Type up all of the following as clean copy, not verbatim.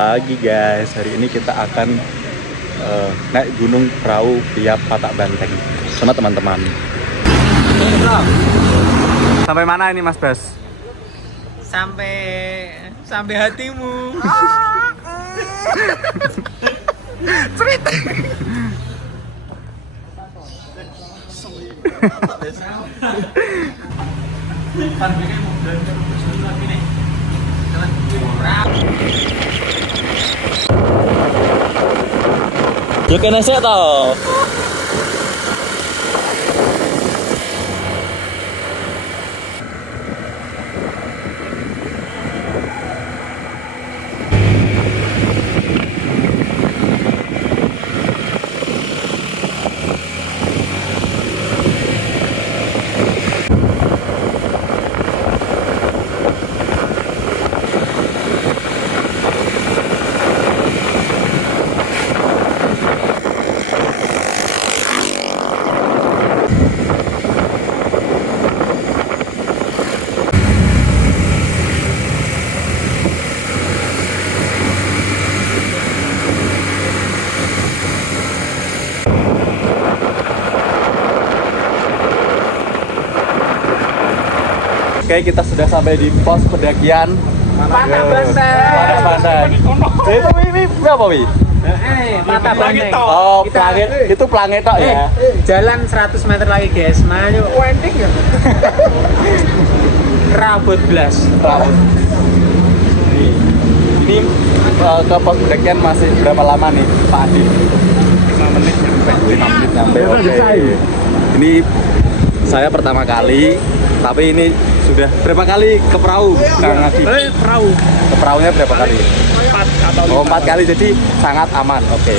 Pagi guys, hari ini kita akan naik gunung perahu via Patak Banteng sama teman-teman. Sampai mana ini Mas Bas? Sampai hatimu. Cerita. Ya kena saya tau. Oke, kita sudah sampai di pos pendakian Patak Banteng. Patak Banteng. Itu berapa wi? Patak Banteng. Oh, planet itu planet tok ya. Jalan 100 meter lagi guys. Maju. Wending ya. Rabut blas. Ini ke pos pendakian masih berapa lama nih Pak Adi? 5 menit nyampe. Oke. Ini saya pertama kali, tapi ini sudah berapa kali ke perahu Kang Adi? Perahu. Ke perahunya berapa kali? 4 atau 5. Oh, 4 kali, jadi sangat aman. Oke.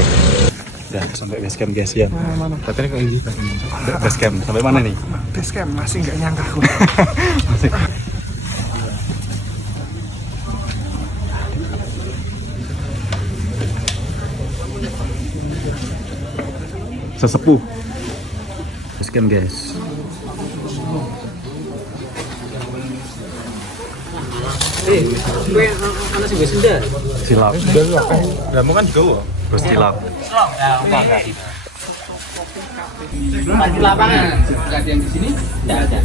Udah sampai base camp guys ya. Mana? Katanya kok ini base camp sampai mana nih? Base camp masih nggak nyangka aku. Masih. Sesepuh. Base camp guys. Gue ana sing wis ndak. Silap. Kamu kan juga. Terus silap. Di lapangan. Ada yang di sini? Enggak ada.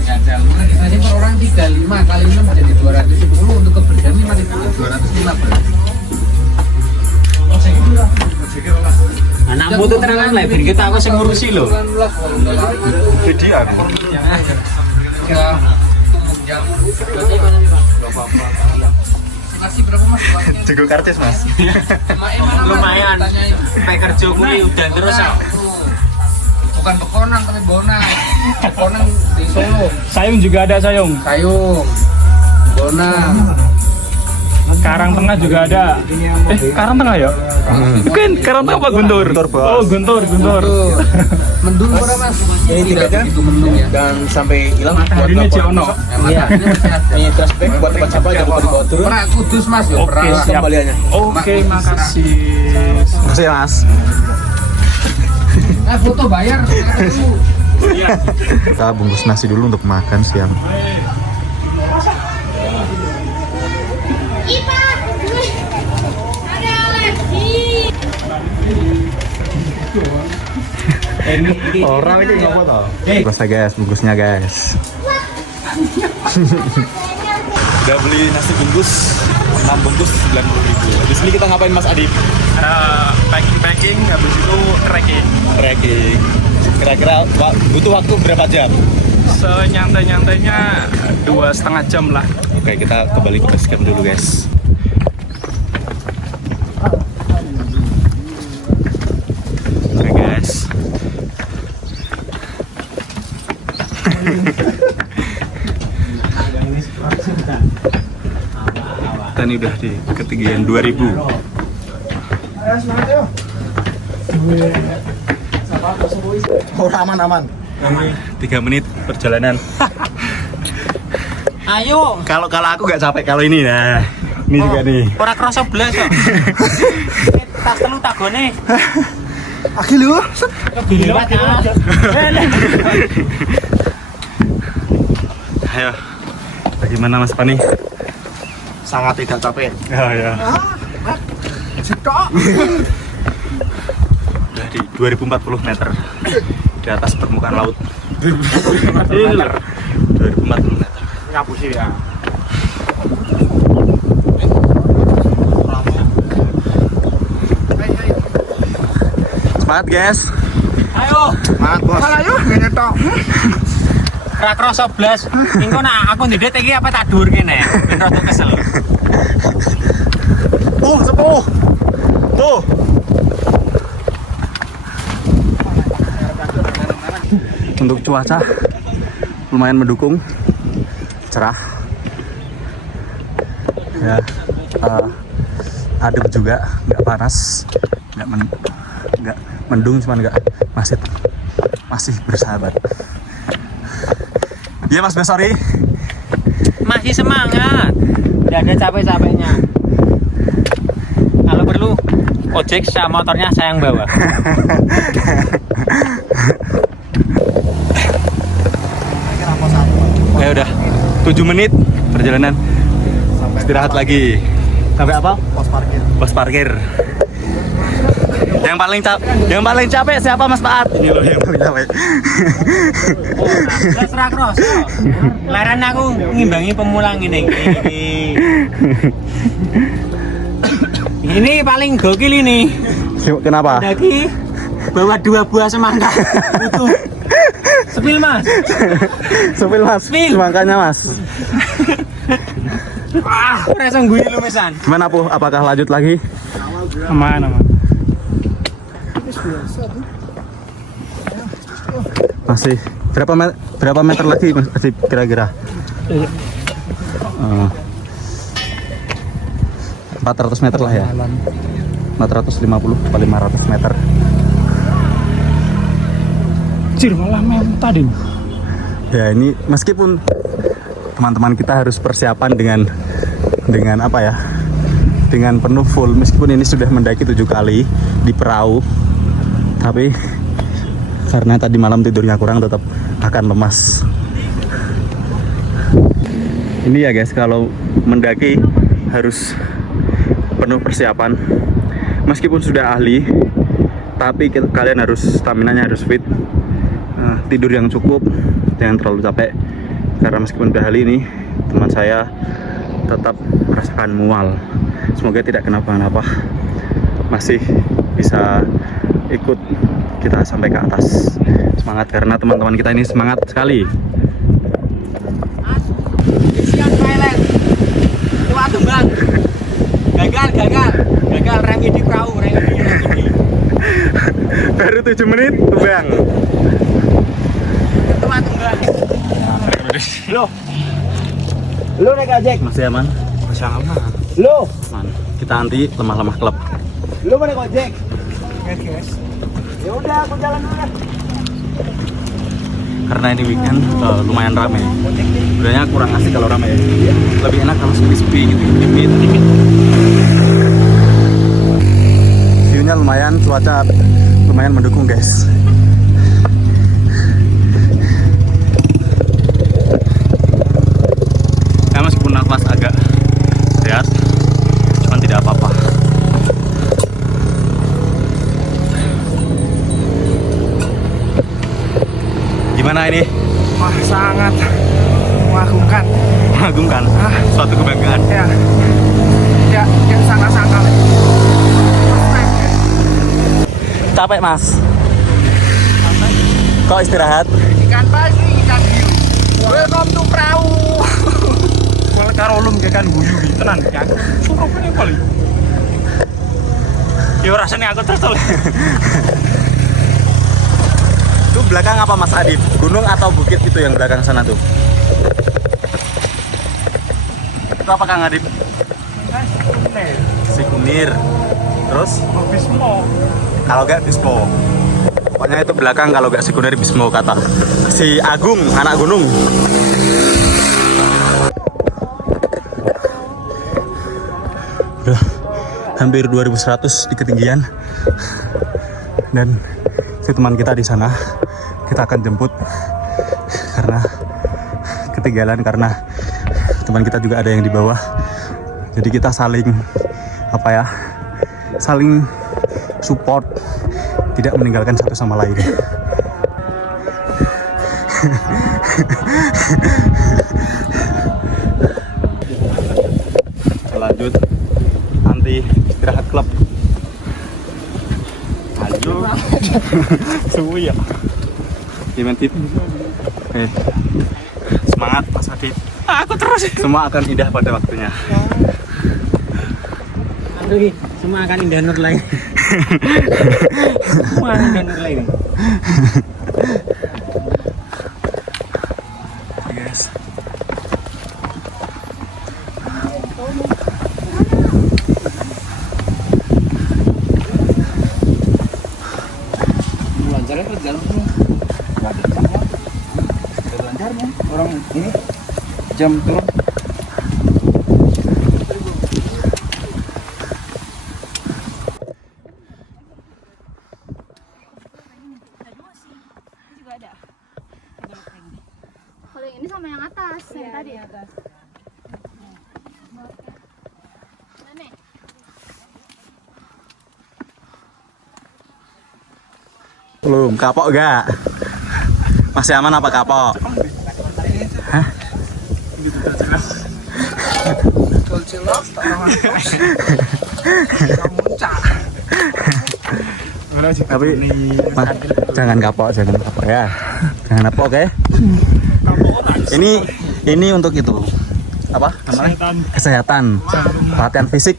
Jadi per orang 35 kali 6 menjadi 210 untuk kebersihan 215. Anakmu tuh terangan lah, biar kita aku sing ngurusi lho. Jadi aku. Kasih berapa Mas? Jago karcis Mas. Lumayan. Sampai kerja kuwi udan terus ah. Bukan Pekonang tapi Bonang. Pekonang di Solo. Sayung juga ada sayung. Sayung. Bonang. Karang Tengah juga ada. Karang Tengah ya? Bukan, Karang Tengah apa Guntur? Guntur, Bos. Oh, Guntur. Mendung berapa Mas? Ini tiketnya Itu mendung ya. dan sampai hilang buat Ini Ciono. Iya. ini transpek buat tempat sampah jangan lupa dibawa turun. Pernah Kudus Mas ya. Oke, Pernah. siap. Kembaliannya. Oke, makasih. Makasih Mas. Foto bayar. Kita bungkus nasi dulu untuk makan siang. Orang ini ngapa toh? Rasa guys, bungkusnya guys. Udah beli nasi bungkus 6 bungkus 90.000. Di sini kita ngapain Mas Adib? Packing, habis itu trekking. Trekking. Kira-kira butuh waktu berapa jam? Senyantai-nyantainya 2,5 jam lah. Oke, kita kembali ke base camp dulu guys. Oke guys. Kita ini udah di ketinggian 2000. Oh, aman. 3 menit perjalanan. Ayo. Kalau aku nggak capek kalau ini nah. Ini juga nih. Ora krasa blas kok. Tas telu tagone. Aki lu. Liwat ah. Ayo. Bagaimana Mas Pani? Sangat tidak capek. Oh ya. cetok. Udah di 2040 meter di atas permukaan laut. 2040 meter. 2040 meter. Ngapusi ya. Semangat guys. Ayo, Semangat bos. Malah yo nyetok. ra kroso blas. Engko nak aku ndedet iki apa tak dhuwur kene. Ben rada kesel. Sepuh. Tuh. Untuk cuaca lumayan mendukung, cerah. Ya, adem juga, nggak panas, nggak mendung, cuman nggak masih bersahabat. Iya Mas Besori. Masih semangat. Enggak ada capek-capeknya. Kalau perlu ojek sama motornya saya yang bawa. Ya udah 7 menit perjalanan, istirahat lagi. Sampai apa? Pos parkir. Yang paling capek siapa Mas Paat? Ini loh yang paling capek. Wes ra kroso. Laran aku ngimbangi pemulang ini. Ini paling gokil ini. Kenapa? Lagi bawa 2 buah semangka. Utuh. Sepil Mas. Sepil Mas. Semangkanya Mas. Ora iso guyu lu mesan. Gimana Bu? Apakah lanjut lagi? Aman. Masih berapa meter lagi masih kira-kira? 400 meter lah ya. 450 atau 500 meter. Cir malah mentah deh. Ya ini meskipun teman-teman kita harus persiapan dengan apa ya? Dengan penuh full, meskipun ini sudah mendaki 7 kali di perahu, tapi karena tadi malam tidurnya kurang tetap akan lemas. Ini ya guys, kalau mendaki harus penuh persiapan. Meskipun sudah ahli, tapi kalian harus stamina-nya harus fit. Tidur yang cukup, jangan terlalu capek. Karena meskipun udah ahli ini, teman saya tetap merasakan mual. Semoga tidak kenapa-napa, masih bisa ikut kita sampai ke atas. Semangat, karena teman-teman kita ini semangat sekali. Siap Thailand. Coba tuh Bang. Gagal rem di perahu, rem di. Baru 7 menit, Bang. Coba tuh Bang. Lu naik ojek. Masih aman? Masih aman. Lu. Aman. Kita anti lemah-lemah klub. Lu mau naik ojek. Ya udah, aku jalan dulu ya. Karena ini weekend lumayan rame. Sebenarnya kurang asik kalau rame. Lebih enak kalau sepi-sepi gitu, dikit. View-nya lumayan, cuaca lumayan mendukung guys. Ya meskipun nafas agak berat, cuman tidak apa-apa. Gimana ini? Wah, sangat mengagumkan. Mengagumkan? Suatu kebanggaan. Ya sangat-sangat. Capek Mas? Kok istirahat? Ikan pagi, ikan hiu. Welcome to perahu. Malah karo lum kayak kan guyu iki tenan ya. Suruh ini paling. Ya rasanya aku terus. Itu belakang apa Mas Adit? Gunung atau bukit itu yang belakang sana tuh? Itu apa Kang Adit? Si Kunir. Terus? Bismo. Kalau gak Bismo. Pokoknya itu belakang, kalau gak si Kunir Bismo kata si Agung, anak gunung. Udah hampir 2100 di ketinggian. Dan si teman kita di sana kita akan jemput karena ketinggalan, karena teman kita juga ada yang di bawah. Jadi kita saling apa ya, saling support, tidak meninggalkan satu sama lain. Lanjut anti istirahat klub. Lanjut. Suwi ya. Gimana Tit? Oke. Semangat Mas Adit. Aku terus. Semua akan indah pada waktunya. Aduh, semua akan indah nur lain. Semua akan indah nur lain. Guys. Lancarnya ke jalan tuh. Lancarnya orang ini jam turun. Kalau yang ini sama yang atas, yang tadi. Mana? Belum kapok gak? Masih aman apa kapok? Hah? Tapi jangan kapok ya. Jangan kapok, oke? Ini untuk itu. Apa namanya? Kesehatan. Latihan fisik.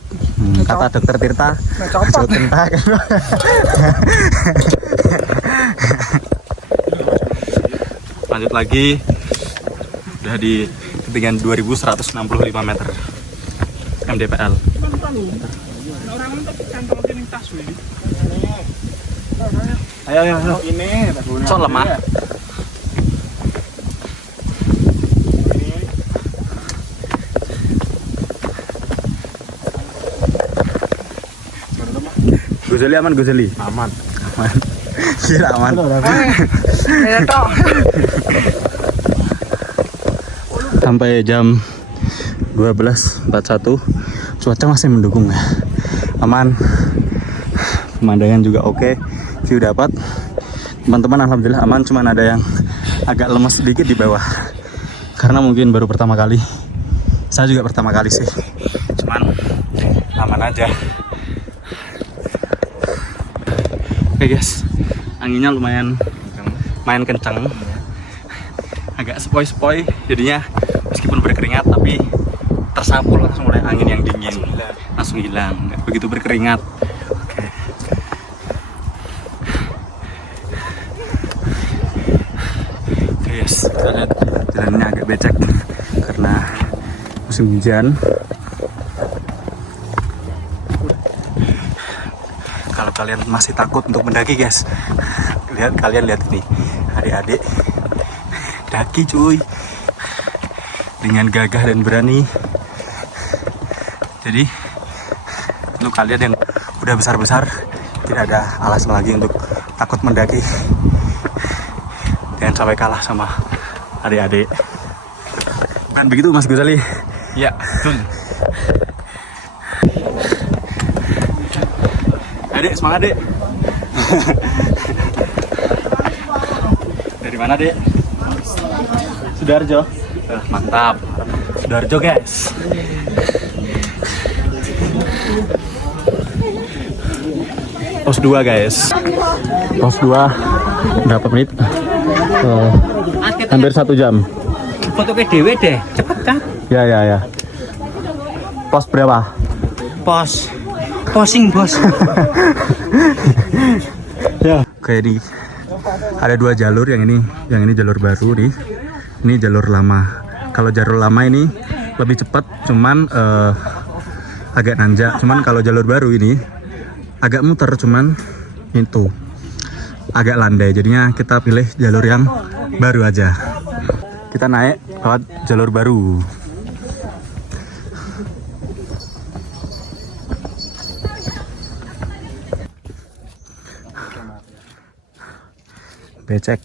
Kata dokter Tirta. Tirta. Lanjut lagi. Udah di ketinggian 2165 meter mdpl. Ayo. Ini So lemah. Gozali aman, Gozali. aman. Gila aman. Sampai jam 12.41 cuaca masih mendukung ya. Aman. Pemandangan juga oke. View dapat. Teman-teman alhamdulillah aman, cuman ada yang agak lemes sedikit di bawah. Karena mungkin baru pertama kali. Saya juga pertama kali sih. Cuman aman aja. Oke guys, anginnya lumayan kencang, agak sepoi-sepoi, jadinya meskipun berkeringat tapi tersapu langsung oleh angin yang dingin, langsung hilang, nggak begitu berkeringat. Oke. Oke guys, kita lihat jalannya agak becek karena musim hujan. Kalau kalian masih takut untuk mendaki guys, kalian lihat ini, adik-adik daki cuy, dengan gagah dan berani. Jadi untuk kalian yang udah besar-besar, tidak ada alasan lagi untuk takut mendaki. Jangan sampai kalah sama adik-adik. Dan begitu Mas Gozali. Ya, betul. Adik, semangat Dek. Dari mana Dek? Sudarjo. Mantap. Sudarjo guys. Pos 2 guys. Pos 2 berapa menit? Hampir 1 jam. Foto ke dewe deh, cepet kan? Ya. Pos berapa? Posing bos. Ya. Oke, ini ada 2 jalur, yang ini jalur baru nih. Ini jalur lama. Kalau jalur lama ini lebih cepat, cuman agak nanjak. Cuman kalau jalur baru ini agak muter, cuman itu agak landai. Jadinya kita pilih jalur yang baru aja. Kita naik lewat jalur baru. Becek.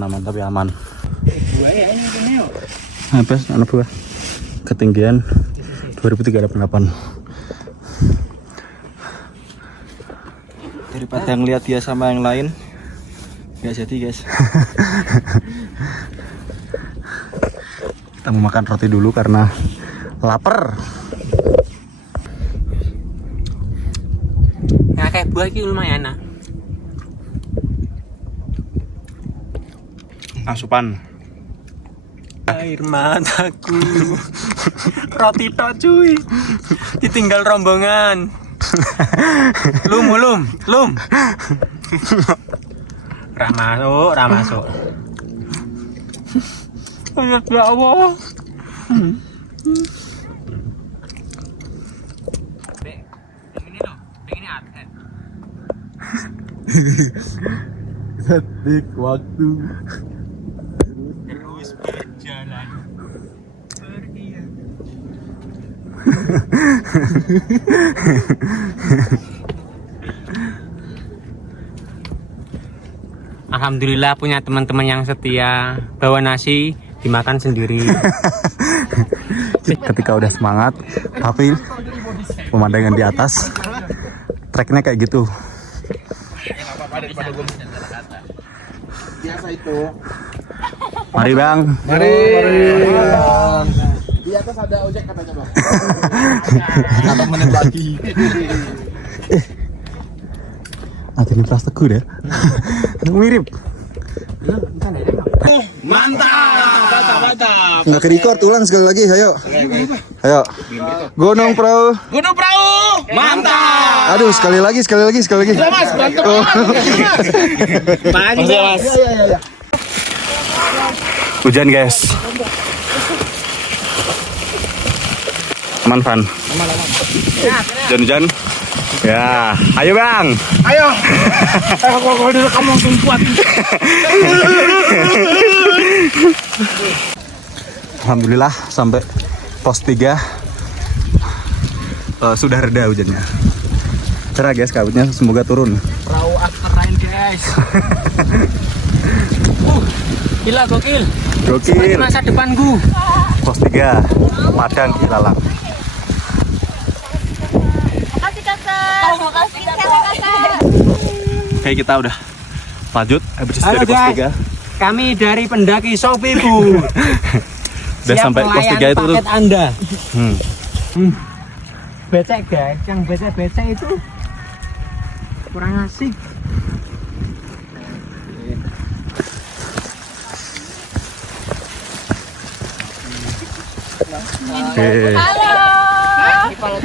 aman tapi aman. Buah ya ini yo. Habis anak buah ketinggian 2388. Daripada ngeliat dia sama yang lain, nggak jadi guys. Kita mau makan roti dulu karena lapar. Nah, kayak buah ini lumayan nah. Asupan. Air mataku. Roti tok cuy. Ditinggal rombongan. Lum. Ra masuk. Ya Allah. Detik waktu. Terus berjalan. Alhamdulillah punya teman-teman yang setia. Bawa nasi dimakan sendiri. Ketika udah semangat, tapi pemandangan di atas, treknya kayak gitu. Biasa itu. Mari bang. Mari. Di atas ada ojek katanya bang. 8 menit lagi. Ada nih plas teguh deh. Mirip. Mantap. Nggak ke-record, ulang sekali lagi, ayo. Ayo. Gunung Perahu. Mantap. Aduh, sekali lagi. Mas, mantap. Mas. Iya. Hujan guys. Aman Van. Hujan. Ya, ayo bang. Ayo. Kalau dulu kamu langsung kuat. Alhamdulillah sampai pos 3 sudah reda hujannya. Cerah guys, kabutnya semoga turun. Perahu afterrain guys. Gila gokil. Gokil. Masa depanku. Pos 3 Padang Ilalang. Makasih kakak. Makasih kakak. Oke, kita udah lanjut habis Halo, dari pos guys. 3. Kami dari pendaki Shopee Bu. Udah Siap sampai pos 3 melayani itu. paket Anda. Hmm. Becek guys, yang becek itu kurang asik. Oke.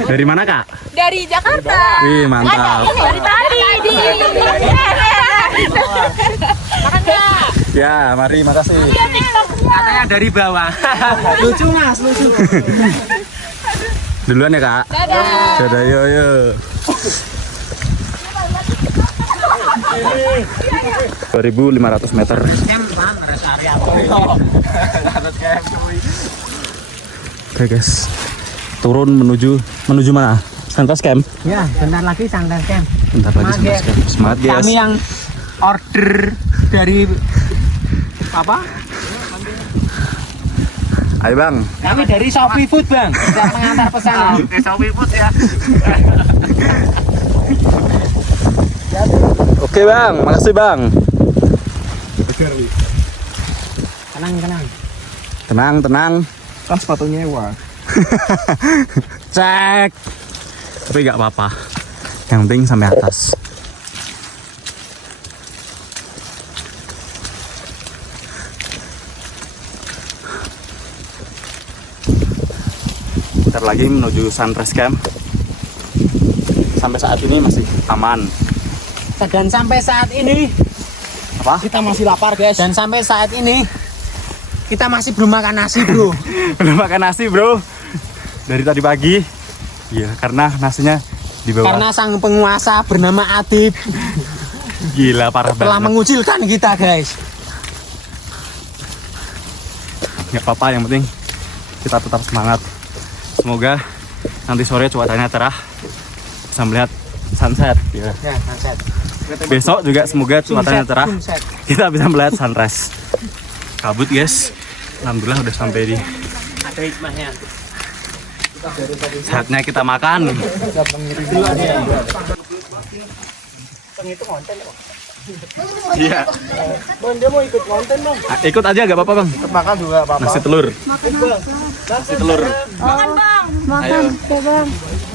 Dari mana kak? Dari Jakarta. Wih mantap. Dari tadi di. Makan nggak? Ya, mari makasih. Katanya dari bawah. Lucu mas, lucu. Duluan ya kak. Dadah yo. 2.500 meter. Oke guys, turun menuju mana? Sunrise Camp. Ya, bentar lagi Sunrise Camp. Bentar lagi Sunrise Camp. Semangat guys. Kami yang order dari apa? Ayo bang. Kami dari Shopee Food bang. Siap mengantar pesanan. Shopee Food ya. Oke bang, makasih bang. Tenang. Kan sepatu nyewa. Cek. Tapi nggak apa-apa. Yang penting sampai atas. Bentar lagi menuju Sunrise Camp. Sampai saat ini masih aman. Dan sampai saat ini Apa? Kita masih lapar guys. dan sampai saat ini kita masih belum makan nasi bro. Belum makan nasi bro. Dari tadi pagi. Iya, karena nasinya di bawah. Karena sang penguasa bernama Adib Gila parah telah banget. mengucilkan kita guys. Nggak apa-apa, yang penting kita tetap semangat. Semoga nanti sore cuacanya cerah, bisa melihat sunset. Ya. Ya, sunset. Besok juga semoga cuacanya cerah, Sunset. kita bisa melihat sunrise. kabut guys. Alhamdulillah udah sampai di Ada hikmahnya. saatnya kita makan. Iya. Bang, dia mau ikut konten dong. Ikut aja gak apa-apa bang. Makan juga apa-apa. Nasi telur. Nasi telur. Makan bang. Makan. Ya bang.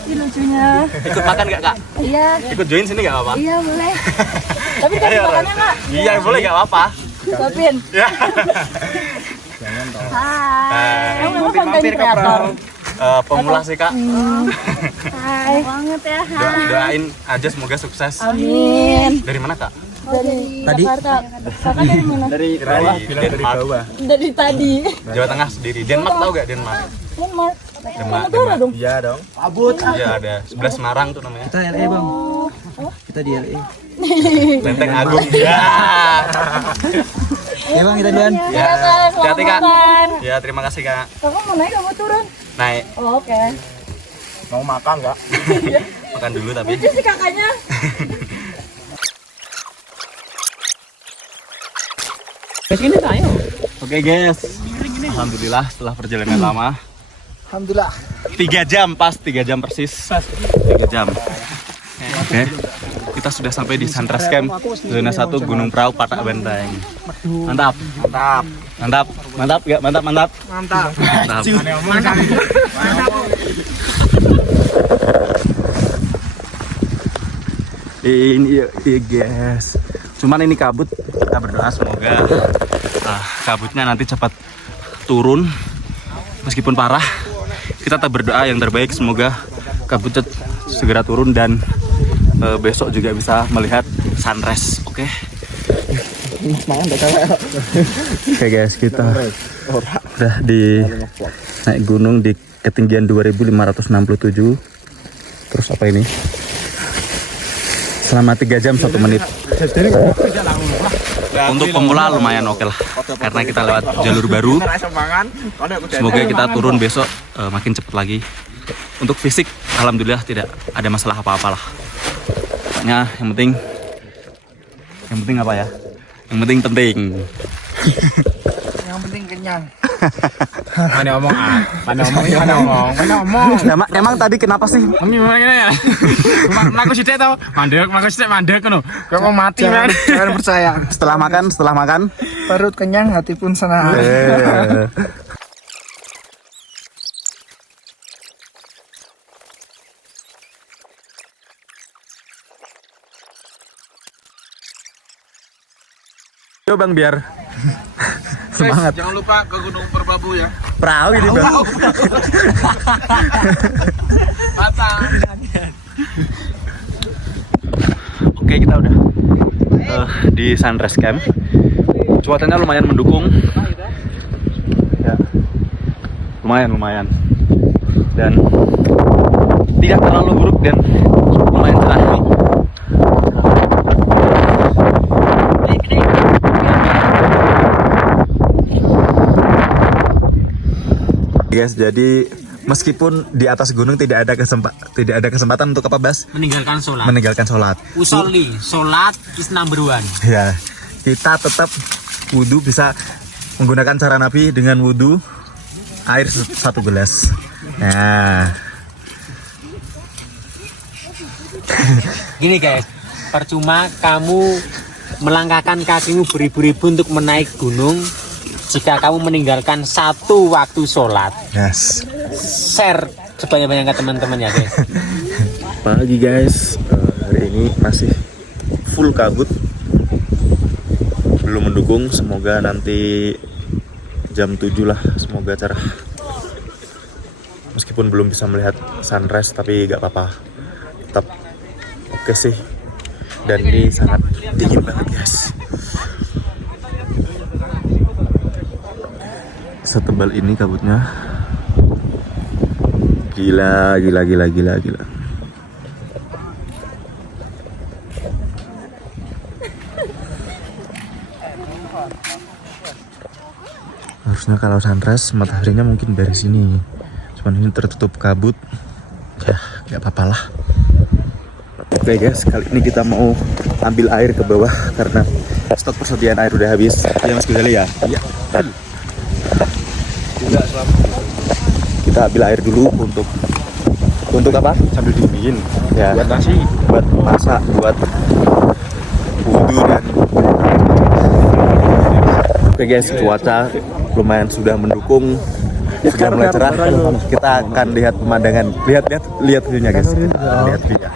Ini lucunya. Ikut makan gak kak? Iya. Ikut join sini gak apa-apa? Iya boleh. Tapi kasih makannya nggak? Iya boleh gak apa-apa. Suapin. Ya. Hai. Kamu konten kreator. Pemula sih kak. Hai. Banget ya. Hai. Doain aja semoga sukses. Amin. Dari mana kak? Dari Jakarta. Kakak dari mana? Dari Denmark. Dari tadi. Jawa Tengah sendiri. Denmark tau gak Denmark? Denmark. Denmark. Negara dong. Iya dong. Iya ada. Sebelah Semarang tuh namanya. Kita LA bang. Kita di LA. Lenteng Agung. Ya. Ya bang, kita duluan. Ya. Hati-hati kak. Makan. Ya terima kasih kak. Kakak mau naik kamu turun? Naik. Oh, oke. Mau makan nggak? Makan dulu tapi. Lucu sih kakaknya. Oke guys. Alhamdulillah setelah perjalanan lama. Alhamdulillah. 3 jam pas 3 jam persis. 3 jam. Oke. Kita sudah sampai di Sunrise Camp zona 1 Gunung Prau Patak Benteng. Mantap. Mantap. Mantap. Mantap ya, mantap, mantap. Mantap. Mantap. Ini ya guys. Cuman ini kabut, kita berdoa semoga kabutnya nanti cepat turun. Meskipun parah, kita tetap berdoa yang terbaik semoga kabut segera turun dan besok juga bisa melihat sunrise. Oke. Oke guys, kita udah di naik gunung di ketinggian 2567. Terus apa ini? Selama 3 jam 1 menit. Untuk pemula lumayan oke lah, karena kita lewat jalur baru. Semoga kita turun besok makin cepat lagi. Untuk fisik, alhamdulillah tidak ada masalah apa-apa lah. Pokoknya yang penting apa ya? Yang penting. Yang penting kenyang. Mana ngomong Emang tadi kenapa sih? Kami gimana ya? Aku sithik tau. Mandek ngono. Kok mau mati Jangan, man. jangan percaya. Setelah makan. Perut kenyang, hati pun senang. Yo bang biar semangat. Jangan lupa ke Gunung Merbabu ya. Perahu ini bang. Oke kita udah di Sunrise Camp. Cuacanya lumayan mendukung. Ya. Lumayan. Dan tidak terlalu buruk dan lumayan cerah. Guys, jadi meskipun di atas gunung tidak ada kesempatan untuk apa Bas? Meninggalkan sholat. Usolli, sholat is number one. Ya, kita tetap wudhu, bisa menggunakan cara Nabi dengan wudhu air 1 gelas. Nah, Gini guys, percuma kamu melangkahkan kakimu beribu-ribu untuk menaik gunung jika kamu meninggalkan 1 waktu sholat. yes. Share sebanyak-banyaknya teman-teman ya guys. Pagi guys, hari ini masih full kabut, belum mendukung. Semoga nanti jam 7 lah, semoga cerah. Meskipun belum bisa melihat sunrise, tapi gak apa-apa, tetap oke sih. Dan ini sangat dingin banget guys. Setebal ini kabutnya. Gila. Harusnya kalau sunrise mataharinya mungkin dari sini, cuman ini tertutup kabut. Ya gak apa-apa lah. Oke guys, kali ini kita mau ambil air ke bawah karena stok persediaan air udah habis. Ya Mas Guzali ya. Iya. Kita ambil air dulu untuk apa? Sambil dingin. Ya. Buat nasi. Buat masak, buat wudhu dan oke guys, cuaca lumayan sudah mendukung, sudah mulai cerah. Kita akan lihat pemandangan, lihat view-nya guys. Lihat view-nya.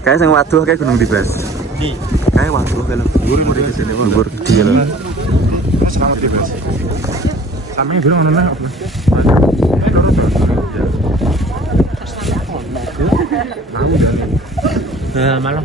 Kayak yang waduh kayak Gunung Tibas. Kayak waduh kayak luhur di sini, luhur dia loh. Selamat Tibas. Sampe bilang ono apa? Malah